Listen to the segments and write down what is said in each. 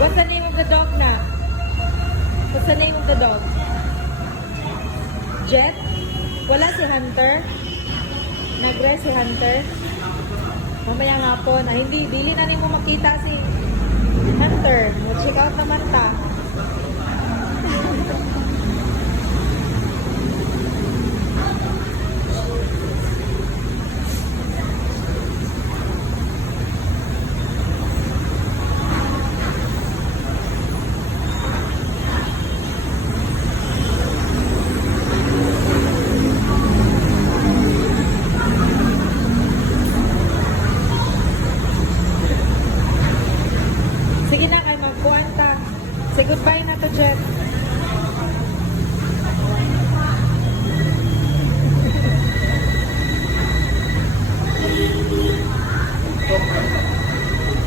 What's the name of the dog na? What's the name of the dog? Jet? Wala si Hunter? Nag-rest si Hunter? Mamayang hapon. Ah, hindi. Dili na mo makita si Hunter. Check out naman ta. Sige na, kay magkuhan ta. Say goodbye na to, Jet.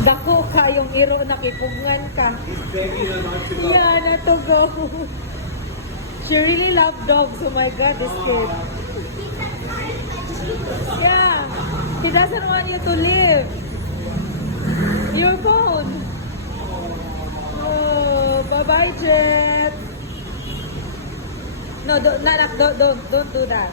Dako ka yung iro na kipungan ka. Yeah, na to go. She really love dogs. Oh my God, this kid. Yeah. He doesn't want you to leave. Your phone. Oh, bye-bye, Jet. No, don't do that.